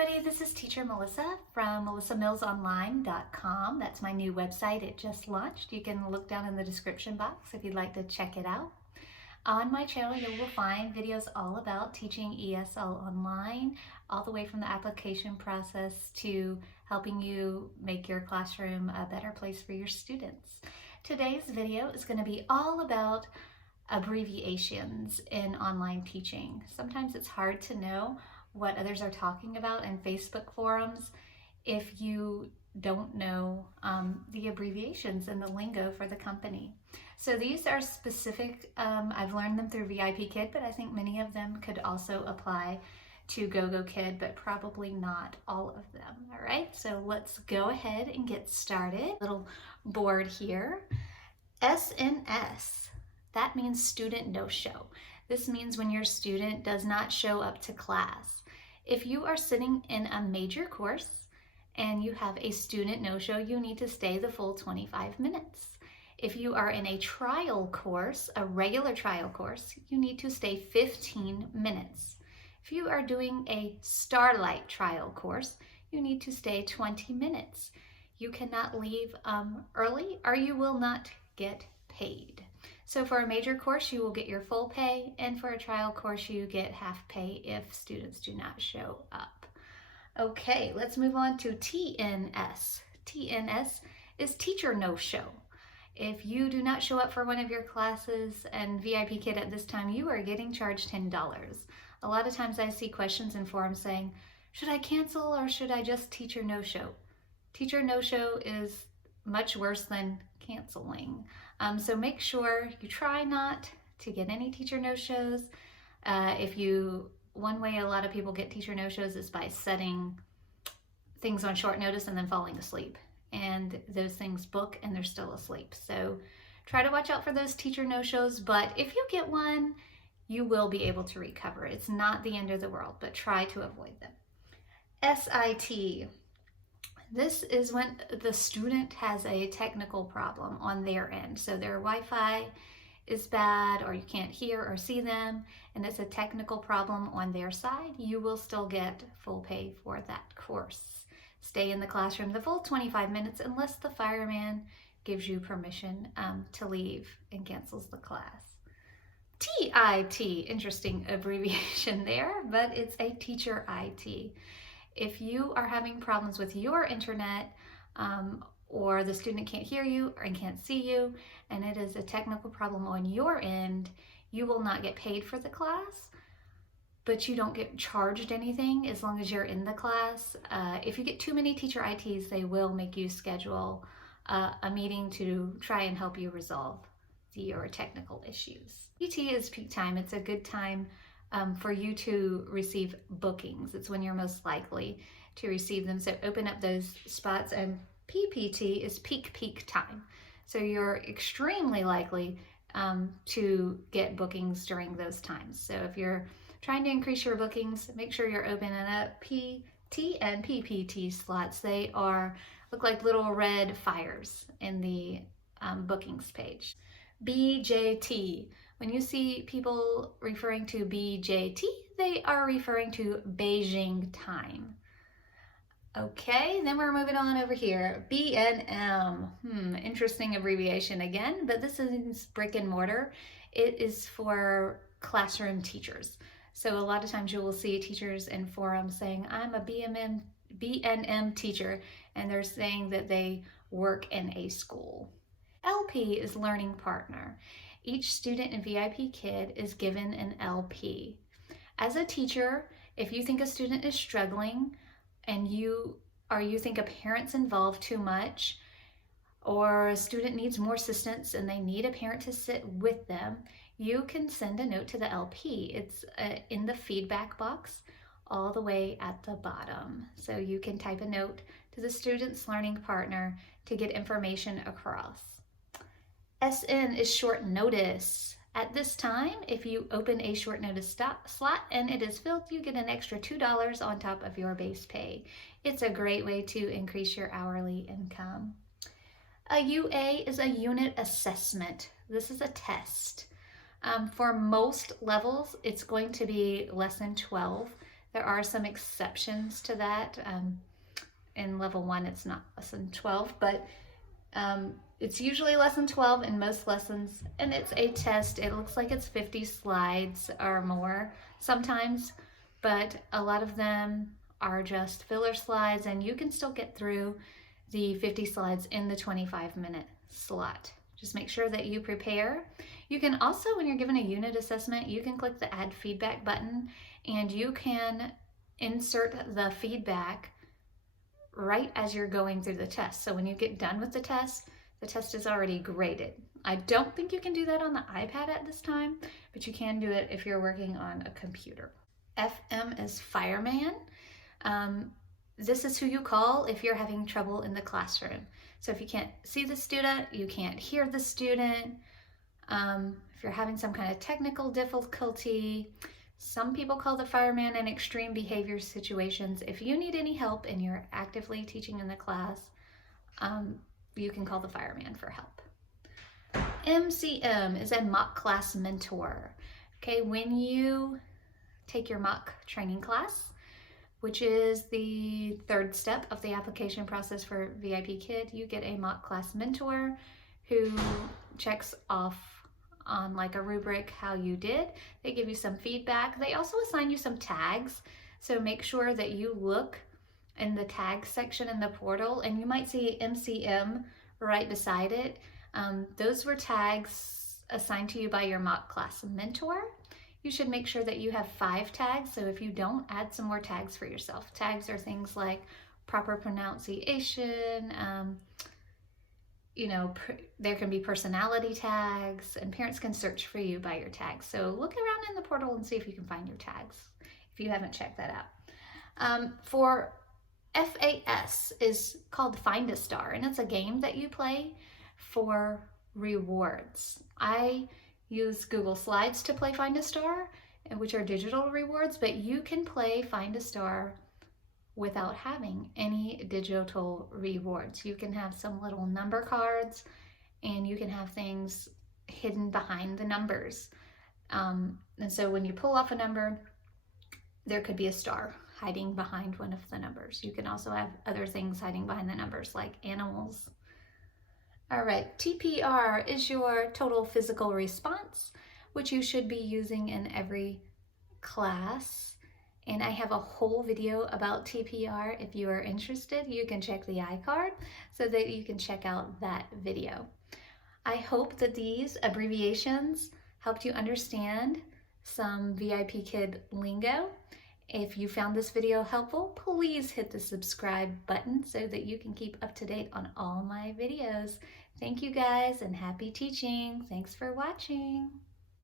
everybody, this is Teacher Melissa from melissamillsonline.com. That's my new website. It just launched. You can look down in the description box if you'd like to check it out. On my channel, you will find videos all about teaching ESL online, all the way from the application process to helping you make your classroom a better place for your students. Today's video is going to be all about abbreviations in online teaching. Sometimes it's hard to know what others are talking about in Facebook forums if you don't know the abbreviations and the lingo for the company. So these are specific, I've learned them through VIPKID, but I think many of them could also apply to GogoKid, but probably not all of them. All right, so let's go ahead and get started. Little board here. SNS, that means student no-show. This means when your student does not show up to class. If you are sitting in a major course and you have a student no-show, you need to stay the full 25 minutes. If you are in a trial course, a regular trial course, you need to stay 15 minutes. If you are doing a Starlight trial course, you need to stay 20 minutes. You cannot leave early or you will not get paid. So for a major course, you will get your full pay, and for a trial course, you get half pay if students do not show up. Okay, let's move on to TNS. TNS is teacher no-show. If you do not show up for one of your classes and VIPKID at this time, you are getting charged $10. A lot of times I see questions in forums saying, should I cancel or should I just teacher no-show? Teacher no-show is much worse than canceling. So make sure you try not to get any teacher no-shows. One way a lot of people get teacher no-shows is by setting things on short notice and then falling asleep. And those things book and they're still asleep. So try to watch out for those teacher no-shows, but if you get one, you will be able to recover. It's not the end of the world, but try to avoid them. SIT. This is when the student has a technical problem on their end. So their Wi-Fi is bad or you can't hear or see them and it's a technical problem on their side. You will still get full pay for that course. Stay in the classroom the full 25 minutes unless the fireman gives you permission to leave and cancels the class. TIT, interesting abbreviation there, but it's a teacher IT. If you are having problems with your internet or the student can't hear you and can't see you, and it is a technical problem on your end, you will not get paid for the class, but you don't get charged anything as long as you're in the class. If you get too many teacher ITs, they will make you schedule a meeting to try and help you resolve your technical issues. PT is peak time. It's a good time for you to receive bookings. It's when you're most likely to receive them. So open up those spots, and PPT is peak time. So you're extremely likely to get bookings during those times. So if you're trying to increase your bookings, make sure you're opening up PT and PPT slots. They look like little red fires in the bookings page. BJT. When you see people referring to BJT, they are referring to Beijing time. Okay, then we're moving on over here. BMMM. Interesting abbreviation again, but this is brick and mortar. It is for classroom teachers. So a lot of times you will see teachers in forums saying, I'm a BMMM teacher, and they're saying that they work in a school. LP is learning partner. Each student in VIPKID is given an LP. As a teacher, if you think a student is struggling and you think a parent's involved too much, or a student needs more assistance and they need a parent to sit with them, you can send a note to the LP. It's in the feedback box all the way at the bottom. So you can type a note to the student's learning partner to get information across. SN is short notice. At this time, if you open a short notice slot and it is filled, you get an extra $2 on top of your base pay. It's a great way to increase your hourly income. A UA is a unit assessment. This is a test. For most levels, it's going to be less than 12. There are some exceptions to that. In level 1, it's not lesson 12, but it's usually lesson 12 in most lessons, and it's a test. It looks like it's 50 slides or more sometimes, but a lot of them are just filler slides, and you can still get through the 50 slides in the 25-minute slot. Just make sure that you prepare. You can also, when you're given a unit assessment, you can click the Add Feedback button, and you can insert the feedback right as you're going through the test. So when you get done with the test is already graded. I don't think you can do that on the iPad at this time, but you can do it if you're working on a computer. FM is fireman. This is who you call if you're having trouble in the classroom. So if you can't see the student, you can't hear the student, if you're having some kind of technical difficulty, some people call the fireman in extreme behavior situations. If you need any help and you're actively teaching in the class, you can call the fireman for help. MCM is a mock class mentor. Okay, when you take your mock training class, which is the 3rd step of the application process for VIPKID, you get a mock class mentor who checks off on like a rubric how you did. They give you some feedback. They also assign you some tags. So make sure that you look in the tag section in the portal, and you might see MCM right beside it. Those were tags assigned to you by your mock class mentor. You should make sure that you have 5 tags. So if you don't, add some more tags for yourself. Tags are things like proper pronunciation, there can be personality tags, and parents can search for you by your tags. So look around in the portal and see if you can find your tags if you haven't checked that out. For FAS is called Find a Star, and it's a game that you play for rewards. I use Google Slides to play Find a Star, which are digital rewards, but you can play Find a Star without having any digital rewards. You can have some little number cards, and you can have things hidden behind the numbers. And so when you pull off a number, there could be a star hiding behind one of the numbers. You can also have other things hiding behind the numbers, like animals. All right, TPR is your total physical response, which you should be using in every class. And I have a whole video about TPR. If you are interested, you can check the iCard so that you can check out that video. I hope that these abbreviations helped you understand some VIPKID lingo. If you found this video helpful, please hit the subscribe button so that you can keep up to date on all my videos. Thank you guys, and happy teaching. Thanks for watching.